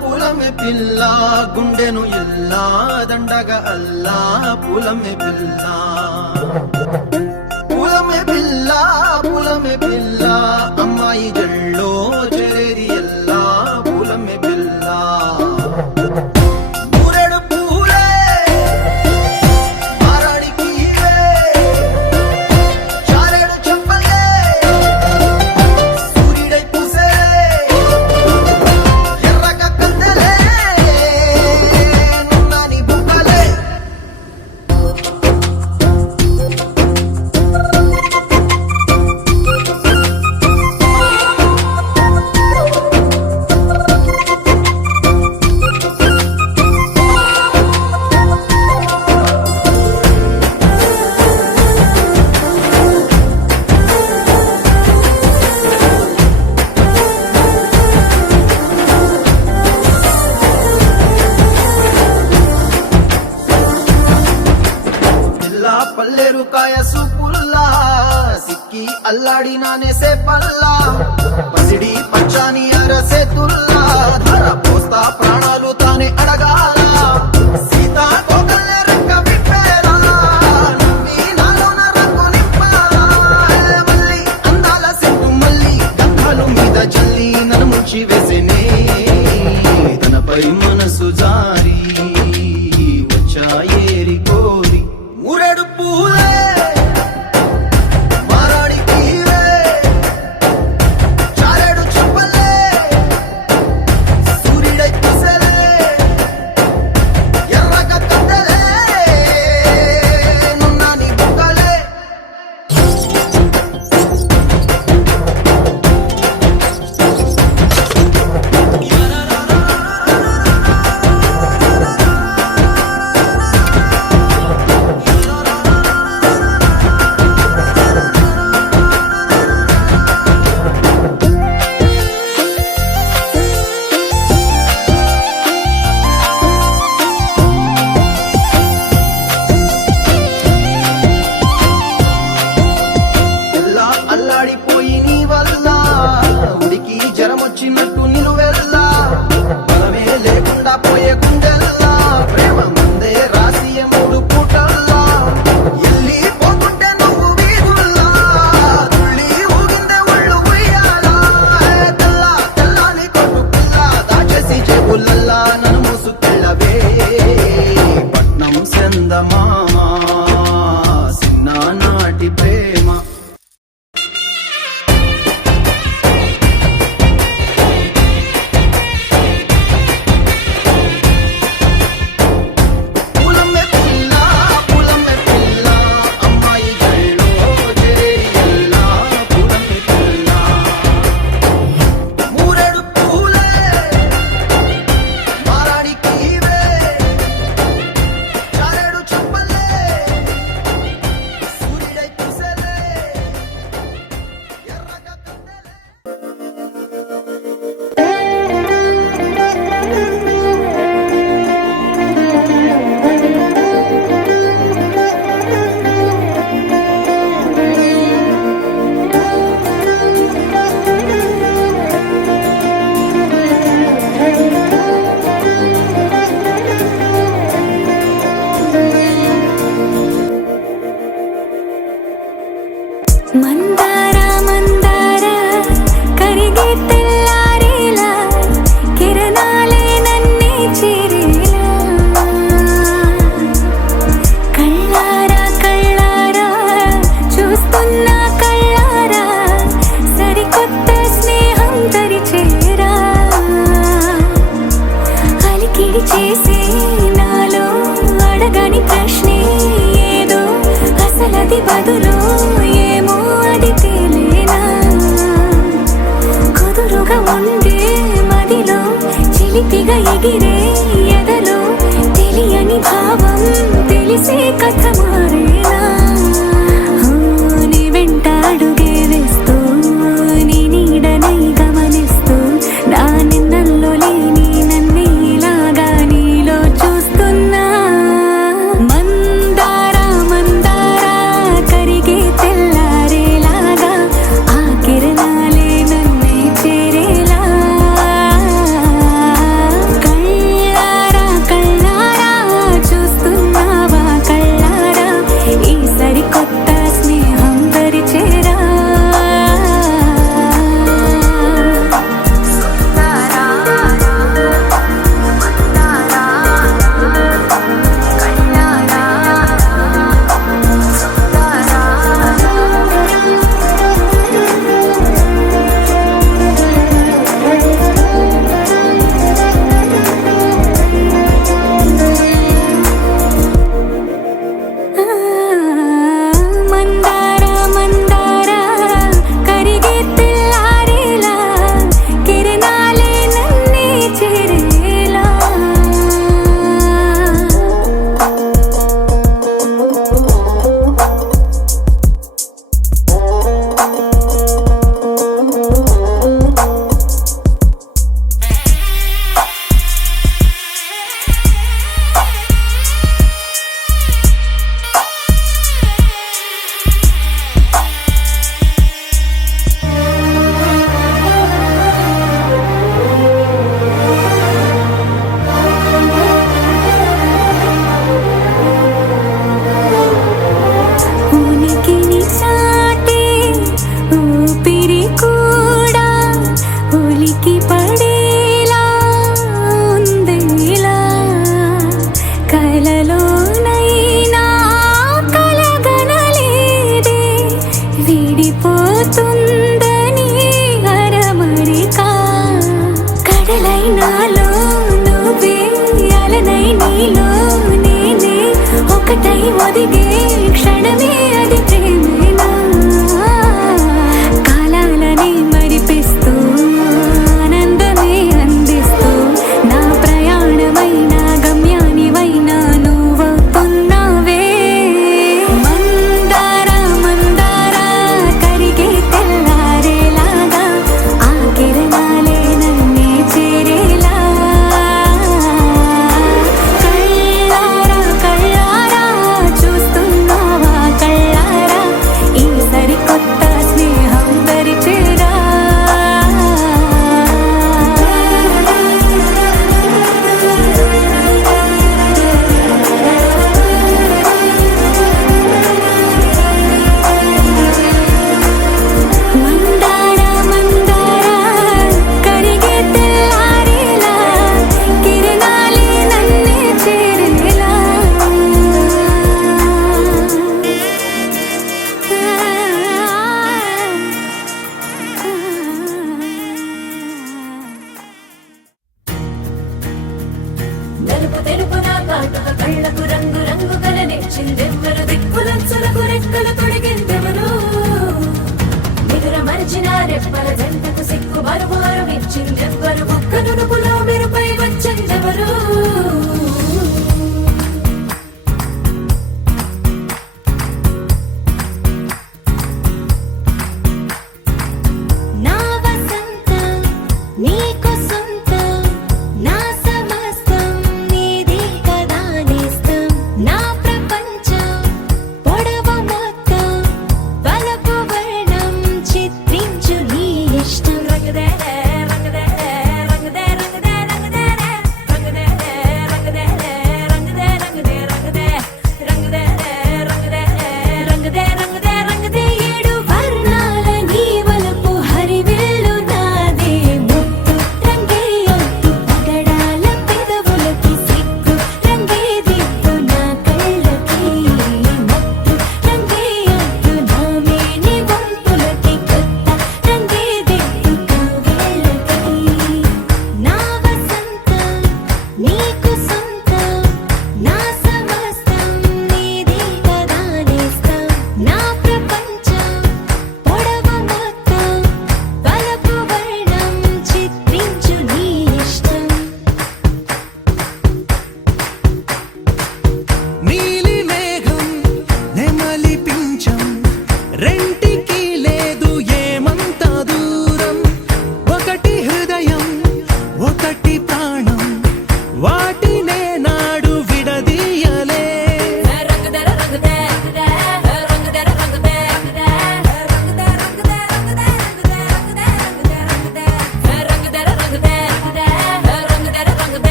పూలమే పిల్ల గుండెను ఇల్లా దండగా అల్లా పూలమే పిల్ల పూలమే పిల్ల అమ్మాయి జల్లో చేరేది ఎల్లా పూలమే పిల్ల పూరెడు పూలే మారాడికి చారెడు చెప్పలే సూర్యుడై పూసే ఎర్రగా కందలే నున్నాని బుక్కలే పల్లేరు కాయ సూపుల్లా సిక్కి అల్లాడినానే సే పల్లా పసిడి పచ్చాని అరసే తుల్లా ధర పోస్తా ప్రాణాలు తానే అడగాల సీతా కోగల్లే రెక్క విప్పేలా నవ్వి నాలోన రంగు నింపాలా మళ్ళీ అందాల సెట్టు మళ్ళీ గంధాలు మీద చల్లి నన్ను ముంచి వేసేనే తనపై మనసు జారి వచ్చాయేరి కోరి మూరెడు పూలే మారాడికి చారెడు చెప్పలే సూర్యుడై పూసలే ఎర్రగా కందలే నున్నాని బుక్కలే అల్లాడిపోయి నీ వల్ల ఉడికి జరమొచ్చినట్టు నిలువెల్లా బలమే లేకుండా పోయే గుండెల్లా ప్రేమ ముందే రాసియ మూడు పూటల్లా ఎల్లి పోతుంటే నువ్వు వీధుల్లా తుళ్ళి ఊగిందే ఒళ్ళు ఉయ్యాలా తెల్లాని కొట్టు పిల్ల దాచేసి చెవులల్లా నన్ను మూసుకెళ్ళవే పట్నం చందమామ చిన్ననాటి ప్రేమ మందార మందార కరిగే తెల్లారేలా కిరణాలే నన్నే చేరేలా కళ్ళారా కళ్ళారా చూస్తున్నా కళ్ళారా సరికొత్త స్నేహం తరిచేరా అలికిడి చేసే నాలో అడగని ప్రశ్నే ఏదో అసలది బదులు ఉండే మదిలో చిలిపిగా ఎగిరే ఎదలో తెలియని భావం తెలిసే కథ మారేలా నీ వెంట అడుగే వేస్తూ నీ నీడనై గమనిస్తూ నా నిన్నల్లో లేని నన్నే పై ఒదిగే క్షణమే అది ప్రేమేనా కాలాలని మరిపిస్తూ ఆనందమే అందిస్తూ నా ప్రయాణమైన గమ్యానివైనా నువ్వవుతున్నావే మందార మందార కరిగే తెల్లారేలాగా ఆ కిరణాలే నన్నే చేరేలా కళ్ళారా కళ్ళారా చూస్తున్నావా కళ్ళారా ఈ సరికొత్త స్నేహం పరిచేరా మందార మందార కరిగే తెల్లారేలా కిరణాలే నన్నే చేరేలా నలుపు తెలుపున కాటుక కళ్ళకు రంగు రంగు కలనిచ్చిందెవ్వరు దిక్కులంచులకు రెక్కలు తొడిగిందెవరు నిదుర మరిచిన రెప్పల జంటకు సిక్కు మరుమారు ఇచ్చిందెవ్వరు ఒక్క నునుపులో మెరుపై వచ్చిందెవరు నా వసంతం నీకు సొంతం నా సమస్తం నీది కదా నేస్తం నా ప్రపంచం పొడవు మొత్తం వలపు వర్ణం చిత్రించు నీ ఇష్టం రగదే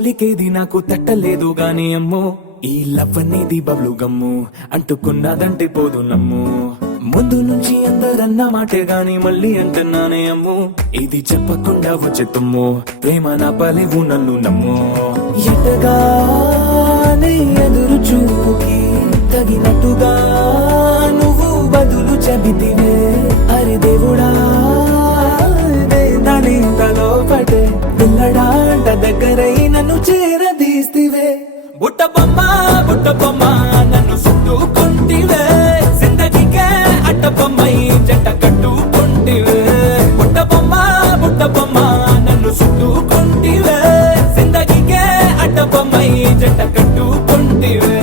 పోలికేది నాకు తట్టలేదు గాని అమ్మో ఈ లవ్ అనేది బబ్లు గమ్ము అంటుకున్నదంటే పోదు నమ్ము ముందు నుంచి అందరన్న మాటే గాని మళ్ళీ అంటున్నానే అమ్ము ఇది చెప్పకుండా వచ్చే తుమ్ము ప్రేమ నా పలేవు నన్ను నమ్ము ఎటగానే ఎదురు చూకి తగినట్టుగా నువ్వు బదులు చెబితివే అరే దేవుడా దాని తలో పటే పిల్లడాంట దగ్గరై నన్ను చేరదీస్తివే బుట్ట బొమ్మ నన్ను చుట్టుకుంటివే జిందగీకే అట్ట బొమ్మై జంట కట్టుకుంటివే బుట్ట బొమ్మ నన్ను చుట్టుకుంటివే జిందగీకే అట్ట బొమ్మై జంట కట్టుకుంటివే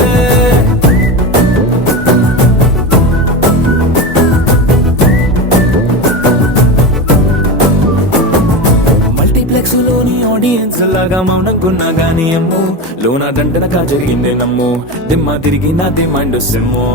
మల్టీప్లెక్స్ లోని ఆడియన్స్ లాగా మౌనంకున్నా గానీ అమ్ము లోన దండనగా జరిగిందే నమ్ము దిమ్మ తిరిగి నాది మైండ్ సిమ్ము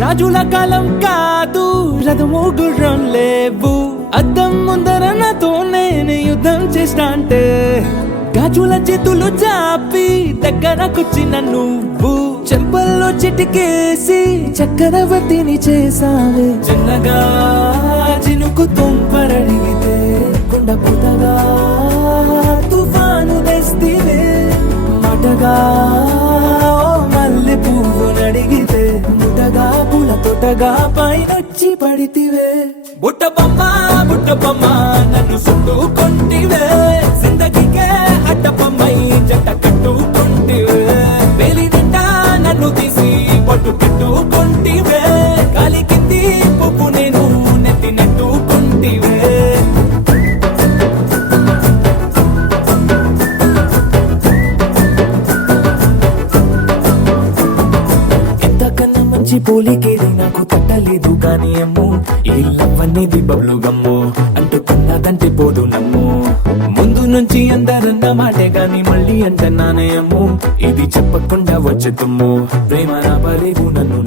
రాజుల కాలం కాదు రథము గుర్రం లేవు అద్దం ముందర నాతో నేను యుద్ధం చేస్తా అంటే గాజుల చేతులు చాపి దగ్గరకొచ్చిన నువ్వు చెంపల్లో చిటికేసి చక్రవర్తిని చేసావే చిన్నగా చినుకు తుంపరడిగితే కుండ పుతగా తుఫాను తెస్తివే మాటగా మల్లె పువ్వు నడిగితే ముటగా పూల తోటగా పైనొచ్చి పడితివే బుట్ట బొమ్మ నన్ను చుట్టుకుంటివే జిందగీకే అట్ట బొమ్మై జంట కట్టుకుంటివే వేలి నిండా నన్ను తీసి పట్టు కట్టుకుంటివే గాలి కింది పువ్వు నేను నెత్తి నెట్టుకుంటివే మంచి పోలికేది నాకు తట్టలేదు గాని అమ్ము ఈ లవ్ అనేది బబ్లు గమ్ము అంటుకున్నదంటే పోదు నమ్ము ముందు నుంచి అందరన్న మాటే గాని మళ్ళీ అంటున్నానే అమ్ము ఇది చెప్పకుండా వచ్చే తుమ్ము ప్రేమ నా పలేవు నన్ను